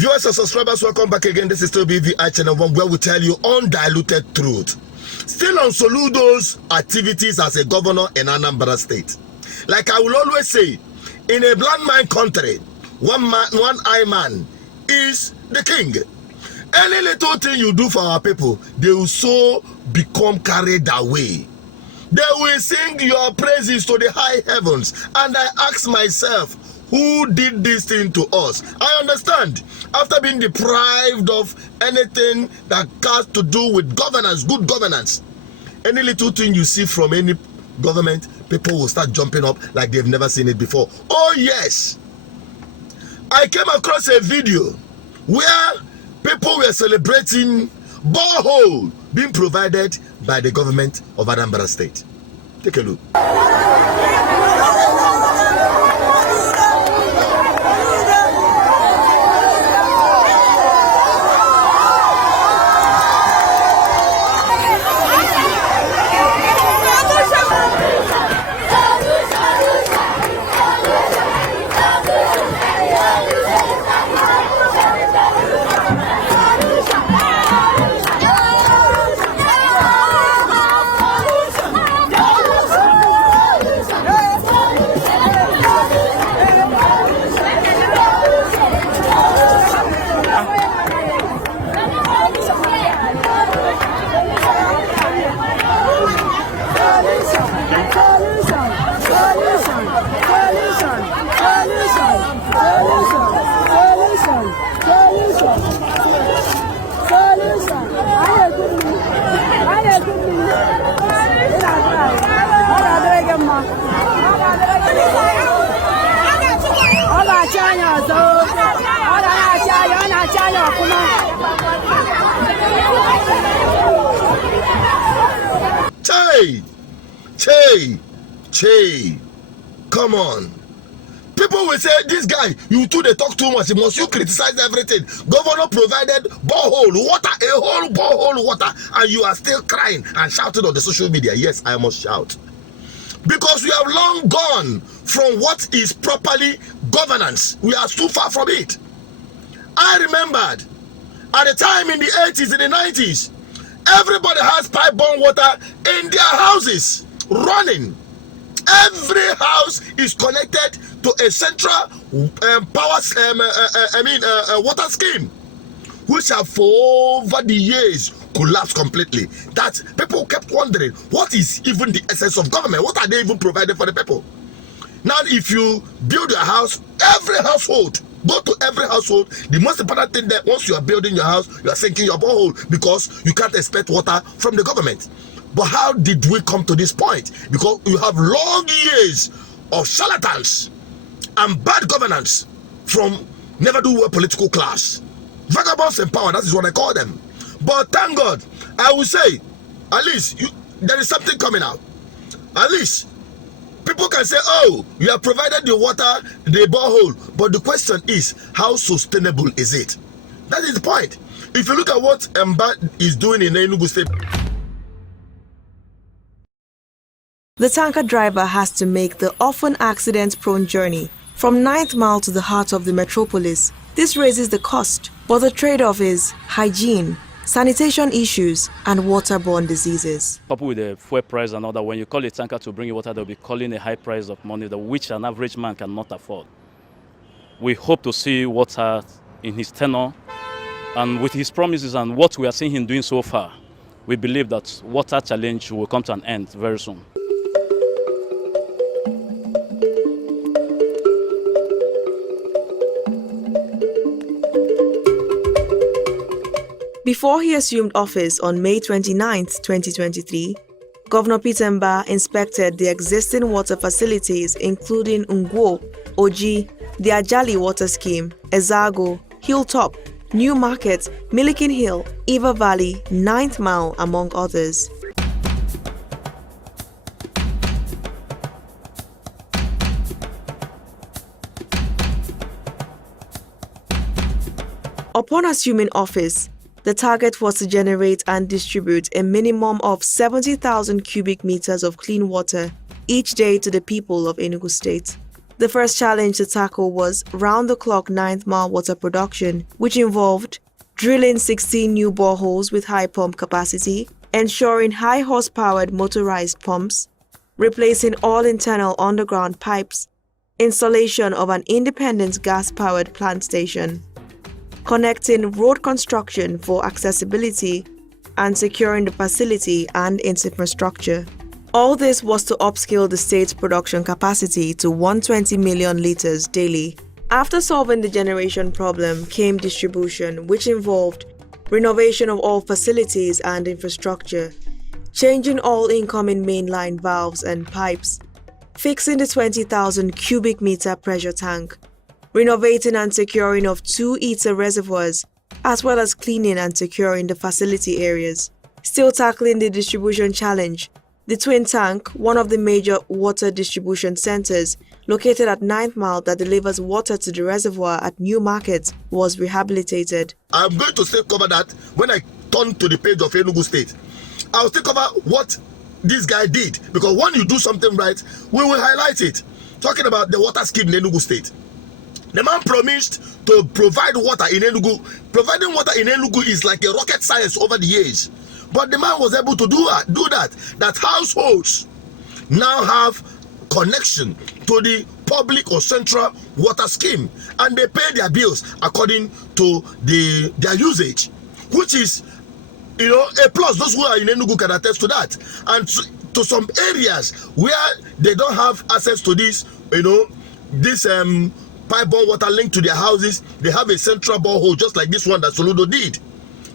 Viewers and subscribers, welcome back again. This is still BVI Channel 1, where we tell you undiluted truth. Still on Soludo's activities as a governor in Anambra State. Like I will always say, in a blind man country, one-eye man is the king. Any little thing you do for our people, they will so become carried away. They will sing your praises to the high heavens. And I ask myself, who did this thing to us? I understand. After being deprived of anything that has to do with governance, good governance, any little thing you see from any government, people will start jumping up like they've never seen it before. Oh yes. I came across a video where people were celebrating borehole being provided by the government of Anambra State. Take a look. Che, come on. People will say, this guy, you two, they talk too much. Must you criticize everything? Governor provided borehole water, a whole borehole water, and you are still crying and shouting on the social media. Yes, I must shout. Because we have long gone from what is properly governance. We are too far from it. I remembered at the time in the 80s, in the 90s, everybody has pipe-borne water in their houses running. Every house is connected to a central water scheme, which have for over the years collapsed completely. That people kept wondering, what is even the essence of government? What are they even providing for the people? Now, if you build your house, every household, go to every household, the most important thing that once you are building your house, you are sinking your borehole because you can't expect water from the government. But how did we come to this point? Because you have long years of charlatans and bad governance from never-do-well political class. Vagabonds in power, that is what I call them. But thank God, I will say, at least there is something coming out. At least people can say, oh, you have provided the water, the borehole. But the question is, how sustainable is it? That is the point. If you look at what Mba is doing in Enugu State, the tanker driver has to make the often accident-prone journey from 9th Mile to the heart of the metropolis. This raises the cost, but the trade-off is hygiene, sanitation issues, and waterborne diseases. Coupled with the fuel price and all that, when you call a tanker to bring you water, they'll be calling a high price of money, which an average man cannot afford. We hope to see water in his tenure, and with his promises and what we are seeing him doing so far, we believe that water challenge will come to an end very soon. Before he assumed office on May 29, 2023, Governor Peter Mba inspected the existing water facilities including Ngwo, Oji, the Ajali Water Scheme, Ezago, Hilltop, New Market, Milliken Hill, Eva Valley, 9th Mile, among others. Upon assuming office, the target was to generate and distribute a minimum of 70,000 cubic meters of clean water each day to the people of Enugu State. The first challenge to tackle was round-the-clock 9th mile water production, which involved drilling 16 new boreholes with high pump capacity, ensuring high horsepowered motorized pumps, replacing all internal underground pipes, installation of an independent gas-powered plant station, connecting road construction for accessibility, and securing the facility and its infrastructure. All this was to upscale the state's production capacity to 120 million litres daily. After solving the generation problem came distribution, which involved renovation of all facilities and infrastructure, changing all incoming mainline valves and pipes, fixing the 20,000 cubic meter pressure tank, renovating and securing of 2 ITER reservoirs, as well as cleaning and securing the facility areas. Still tackling the distribution challenge, the Twin Tank, one of the major water distribution centers located at 9th Mile that delivers water to the reservoir at New Market, was rehabilitated. I'm going to still cover that when I turn to the page of Enugu State. I'll still cover what this guy did, because when you do something right, we will highlight it. Talking about the water scheme in Enugu State. The man promised to provide water in Enugu. Providing water in Enugu is like a rocket science over the years. But the man was able to do that. That households now have connection to the public or central water scheme, and they pay their bills according to their usage, which is, a plus. Those who are in Enugu can attest to that. And to some areas where they don't have access to this, this pipe-borne water linked to their houses, they have a central borehole just like this one that Soludo did,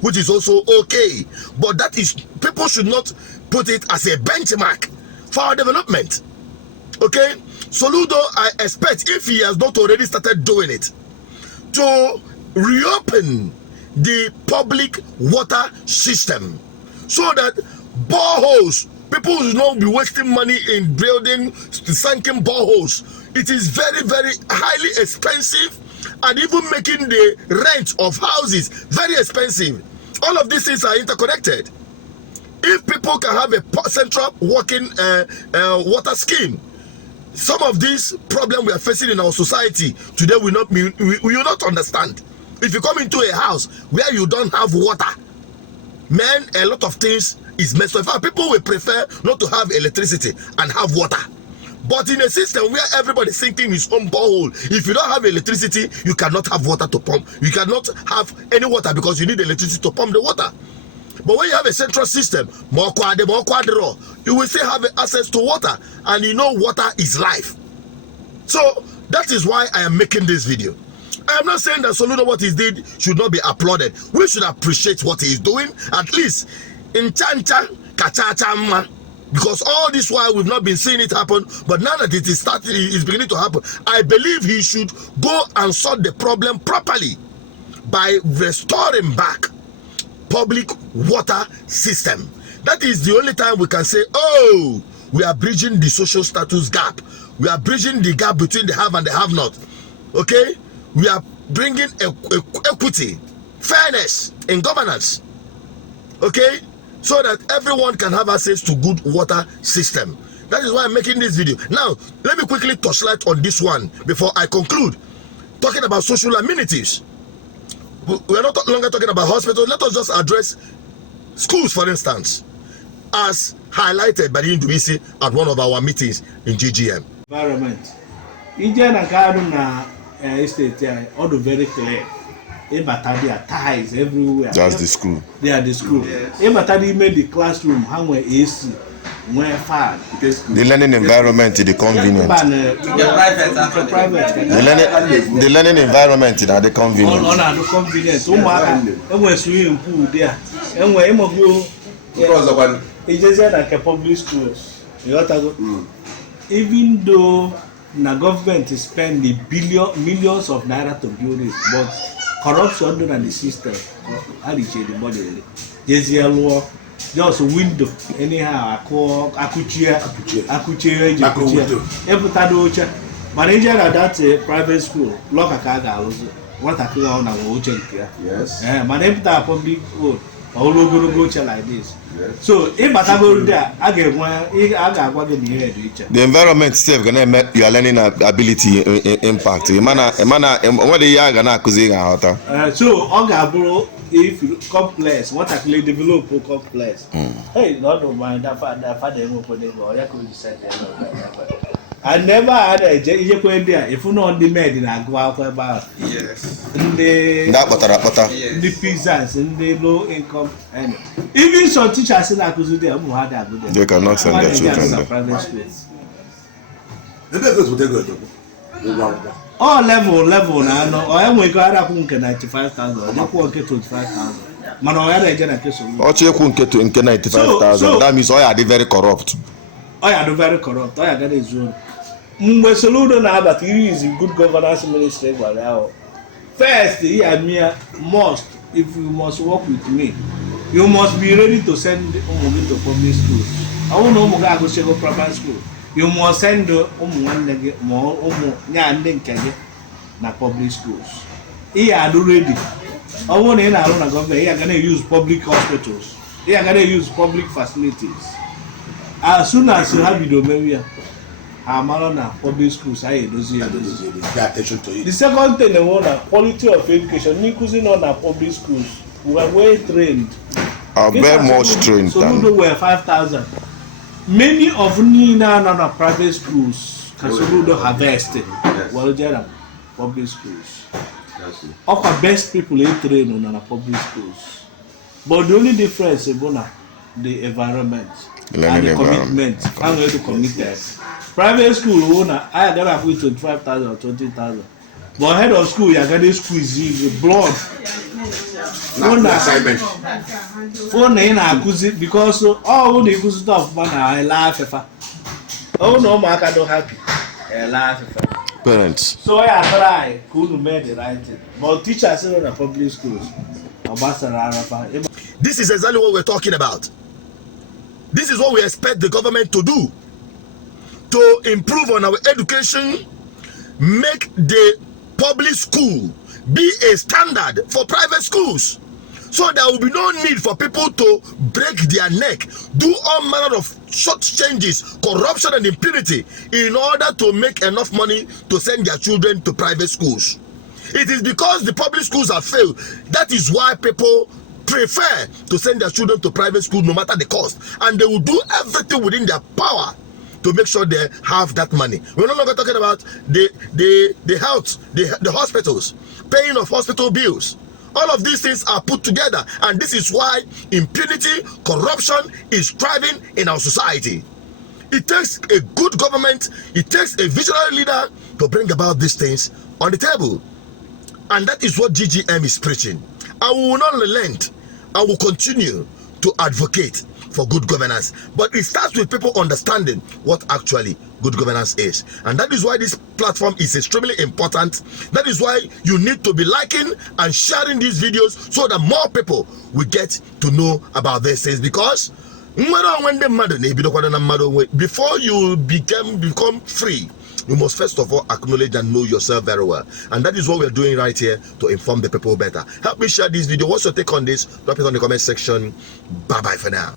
which is also okay. But that is, people should not put it as a benchmark for our development. Okay? Soludo, I expect, if he has not already started doing it, to reopen the public water system so that boreholes, people will not be wasting money in building sunken boreholes. It is very, very highly expensive, and even making the rent of houses very expensive. All of these things are interconnected. If people can have a central working water scheme, some of these problems we are facing in our society today we will not understand. If you come into a house where you don't have water, man, a lot of things is messed up. In fact, people will prefer not to have electricity and have water. But in a system where everybody's sinking his own borehole, if you don't have electricity, you cannot have water to pump. You cannot have any water because you need electricity to pump the water. But when you have a central system, you will still have access to water, and water is life. So that is why I am making this video. I am not saying that Soludo, what he did, should not be applauded. We should appreciate what he is doing, at least in Chancha, Kachachama. Because all this while we've not been seeing it happen, but now that it is starting, it is beginning to happen. I believe he should go and solve the problem properly by restoring back public water system. That is the only time we can say, oh, we are bridging the social status gap. We are bridging the gap between the have and the have not. Okay? We are bringing equity, fairness in governance. Okay? So that everyone can have access to good water system. That is why I'm making this video. Now, let me quickly touch light on this one before I conclude. Talking about social amenities. We are not longer talking about hospitals. Let us just address schools, for instance, as highlighted by the Indubisi at one of our meetings in GGM. Environment. Indian Garden estate, all very clear. There are ties everywhere. That's the school. They are the school. Everybody made the classroom hang where AC, where fan. The learning environment is the convenient. The learning environment is the convenient. The convenient. And when swimming pool there, and where go, it's just like a public schools. Even though the government is spending millions of naira to build it, but corruption done in the system. How did you the body? There's a law, just a window. Anyhow, akuchia. Every time manager at that private school, lock a car also. What a clear on our ocean here. Yes. Manager public school. ogologo chair like this. So if I go there, I get one. I got one in the head. The environment itself gonna make your learning ability impact. What the year gonna accuse so I got borrow if you complex. What actually develop a complex. Hey, Lord of mine, that father will put it. Or I could decide. I never had a there. If you know on the made in a go out about Yes. The pizzas in the low income and even some teachers in Akuzu they cannot send their children there. Private schools. All level now. No, I am going to 95,000. I don't want to get 25,000. Man, I had a generation. Or you couldn't get to 95,000. That means all are very corrupt. I are very corrupt. I got a zone. Soludo now, but he is in good governance ministry. First, if you must work with me, you must be ready to send Umugi to public schools. I won't know Umuga go to private school. You must send Umuga more na public schools. He are ready. I won't in our own government. He are going to use public hospitals. He are going to use public facilities. As soon as you have the domain, public schools, I do see attention to it. The second thing, they want quality of education. Including on our public schools, we are well trained. Are very much trained. Soludo were 5,000. Many of Nina private schools, Soludo harvested. Well, there are public schools. Our best people are trained on our public schools. But the only difference is the environment. And the commitment. I'm going to commit that. Private school owner, I gotta put 25,000 or 20,000. But head of school, you gotta squeeze the blood. Phone in accuse because all the good stuff, man, I laugh. Oh no, I don't happy. I laugh. Parents. So I try, couldn't make the right thing. But teachers in the public schools, This is exactly what we're talking about. This is what we expect the government to do, to improve on our education, make the public school be a standard for private schools, so there will be no need for people to break their neck, do all manner of short changes, corruption and impunity in order to make enough money to send their children to private schools. It is because the public schools have failed. That is why people prefer to send their children to private school no matter the cost, and they will do everything within their power to make sure they have that money. We're no longer talking about the health, the hospitals, paying of hospital bills. All of these things are put together, and this is why impunity, corruption is thriving in our society. It takes a good government, it takes a visionary leader to bring about these things on the table, and that is what GGM is preaching. I will not relent. I will continue to advocate for good governance, but it starts with people understanding what actually good governance is, and that is why this platform is extremely important. That is why you need to be liking and sharing these videos so that more people will get to know about these things, because before you become free, you must first of all acknowledge and know yourself very well, and that is what we are doing right here to inform the people better. Help me share this video. What's your take on this? Drop it on the comment section. Bye bye for now.